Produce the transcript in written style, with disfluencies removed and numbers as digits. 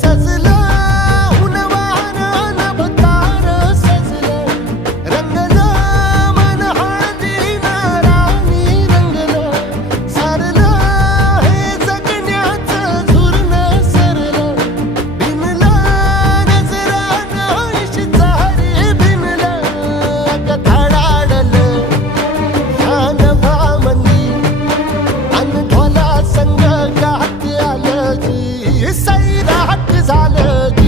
सजलं उन्हाळ्यानं नभतार सजलं, रंगलं मन हळदीनं राणी रंगलं, सारलं हे जगण्याचं झुरणं सरलं, भिनलं नजरानं इश्तारी भिनलं, अगं धडाडलं ह्या नभामंदी अन ढोला संग गात आलं जी सैराट झालं.